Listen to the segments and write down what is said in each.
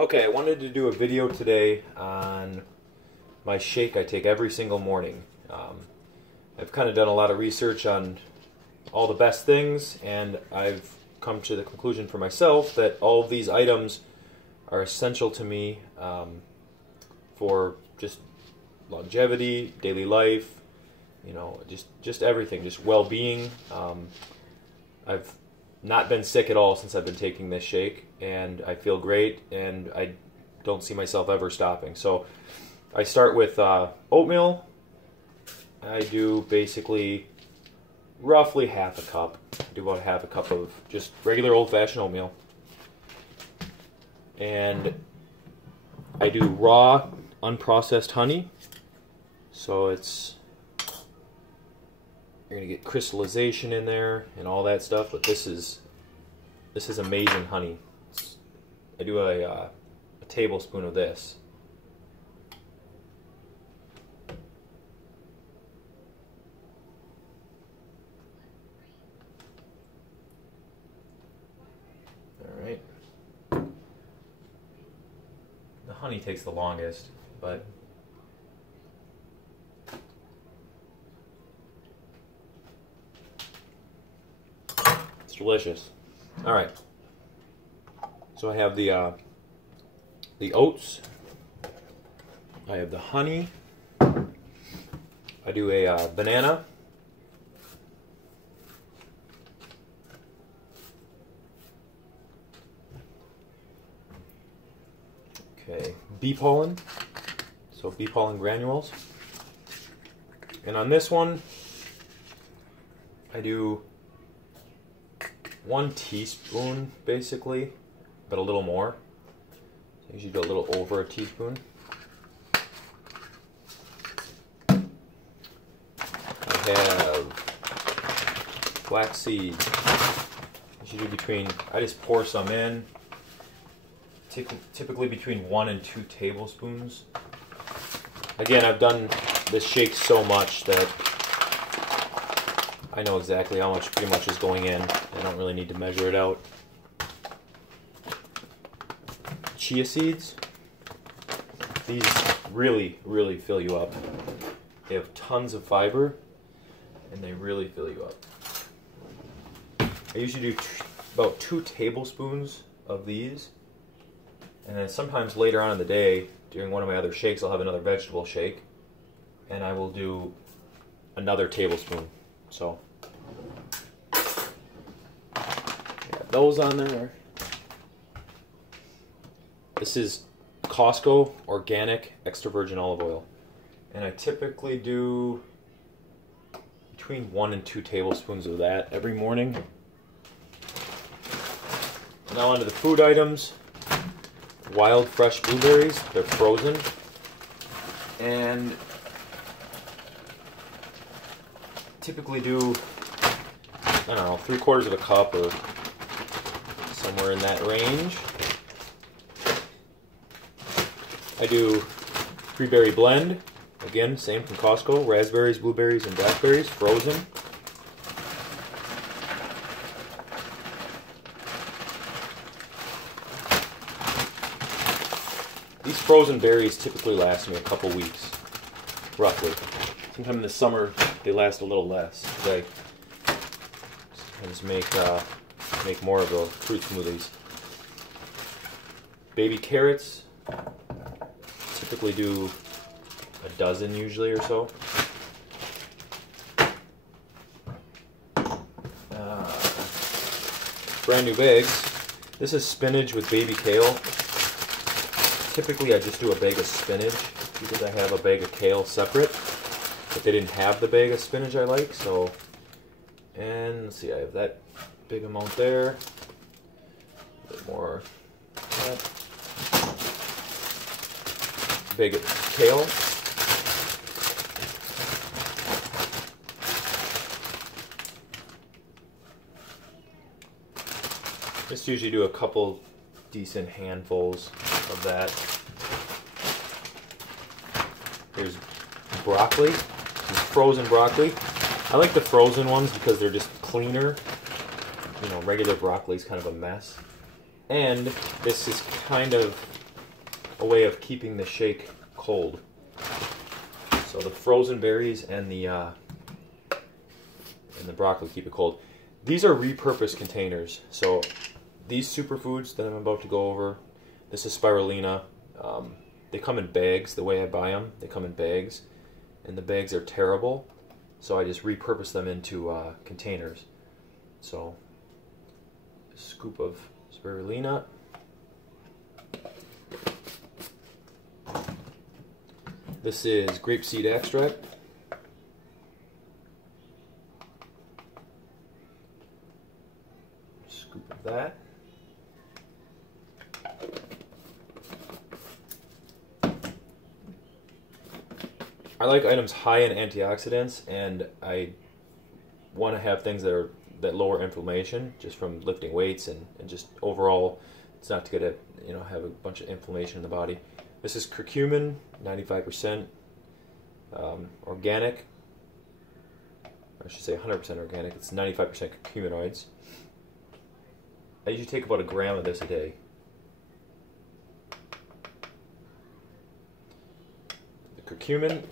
Okay, I wanted to do a video today on my shake I take every single morning. I've kind of done a lot of research on all the best things, and I've come to the conclusion for myself that all of these items are essential to me for just longevity, daily life, you know, just everything, just well-being. I've not been sick at all since I've been taking this shake, and I feel great, and I don't see myself ever stopping. So I start with oatmeal. I do basically roughly half a cup. I do about half a cup of just regular old-fashioned oatmeal. And I do raw, unprocessed honey. So you're going to get crystallization in there and all that stuff, but this is amazing honey. I do a tablespoon of this. Alright. The honey takes the longest, but it's delicious. Alright. So I have the oats. I have the honey. I do a banana. Okay, bee pollen. So bee pollen granules. And on this one, I do 1 teaspoon basically, but a little more. I usually do a little over a teaspoon. I have flax seeds. I just pour some in, typically between 1 and 2 tablespoons. Again, I've done this shake so much that I know exactly how much pretty much is going in. I don't really need to measure it out. Chia seeds. These really, really fill you up. They have tons of fiber, and they really fill you up. I usually do about 2 tablespoons of these, and then sometimes later on in the day, during one of my other shakes, I'll have another vegetable shake, and I will do another tablespoon. So, got those on there. This is Costco organic extra virgin olive oil, and I typically do between 1 and 2 tablespoons of that every morning. Now onto the food items. Wild fresh blueberries, they're frozen, and typically do, I don't know, 3/4 of a cup or somewhere in that range. I do 3-berry blend, again, same from Costco, raspberries, blueberries, and blackberries, frozen. These frozen berries typically last me a couple weeks, roughly. Sometime in the summer, they last a little less. I just make more of those fruit smoothies. Baby carrots. Typically do a dozen usually or so. Brand new bags. This is spinach with baby kale. Typically I just do a bag of spinach because I have a bag of kale separate, but they didn't have the bag of spinach I like, so, and let's see, I have that big amount there, a bit more, that. Bag of kale. Just usually do a couple decent handfuls of that. Here's broccoli. This is frozen broccoli. I like the frozen ones because they're just cleaner. You know, regular broccoli is kind of a mess. And this is kind of a way of keeping the shake cold. So the frozen berries and the broccoli keep it cold. These are repurposed containers. So these superfoods that I'm about to go over, this is spirulina. They come in bags. The way I buy them, they come in bags, and the bags are terrible. So I just repurpose them into containers. So a scoop of spirulina. This is grapeseed extract. Scoop of that. I like items high in antioxidants, and I want to have things that lower inflammation just from lifting weights and just overall. It's not to get have a bunch of inflammation in the body. This is curcumin, 95% organic. I should say 100% organic. It's 95% curcuminoids. I usually take about a gram of this a day. The curcumin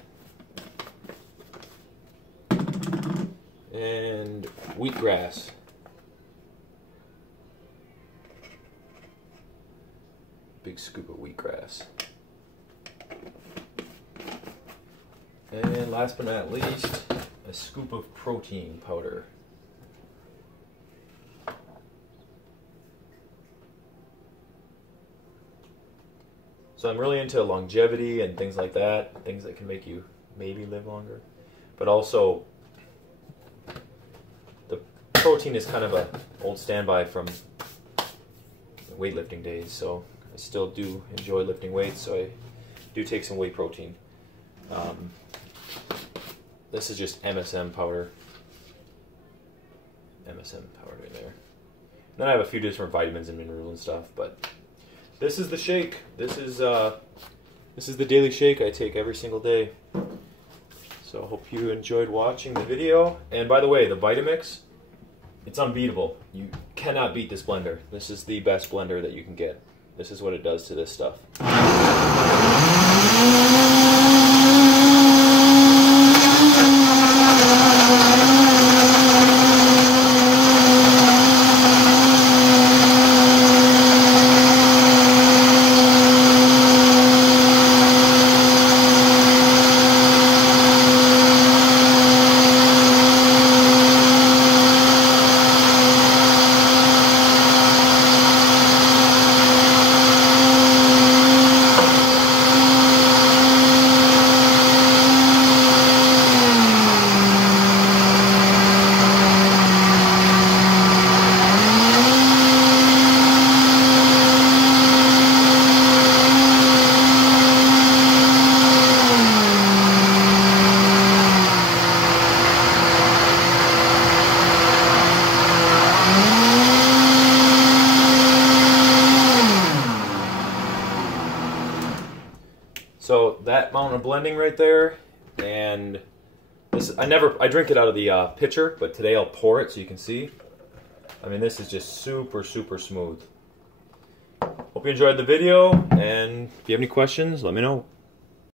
and wheatgrass. Big scoop of wheatgrass. And last but not least, a scoop of protein powder. So I'm really into longevity and things like that, things that can make you maybe live longer. But also, the protein is kind of an old standby from weightlifting days, so I still do enjoy lifting weights, so I do take some whey protein. This is just MSM powder. MSM powder in there. Then I have a few different vitamins and minerals and stuff, but this is the shake. This is the daily shake I take every single day. So I hope you enjoyed watching the video. And by the way, the Vitamix, it's unbeatable. You cannot beat this blender. This is the best blender that you can get. This is what it does to this stuff. So that amount of blending right there, and this, I drink it out of the pitcher, but today I'll pour it so you can see. I mean, this is just super, super smooth. Hope you enjoyed the video, and if you have any questions, let me know.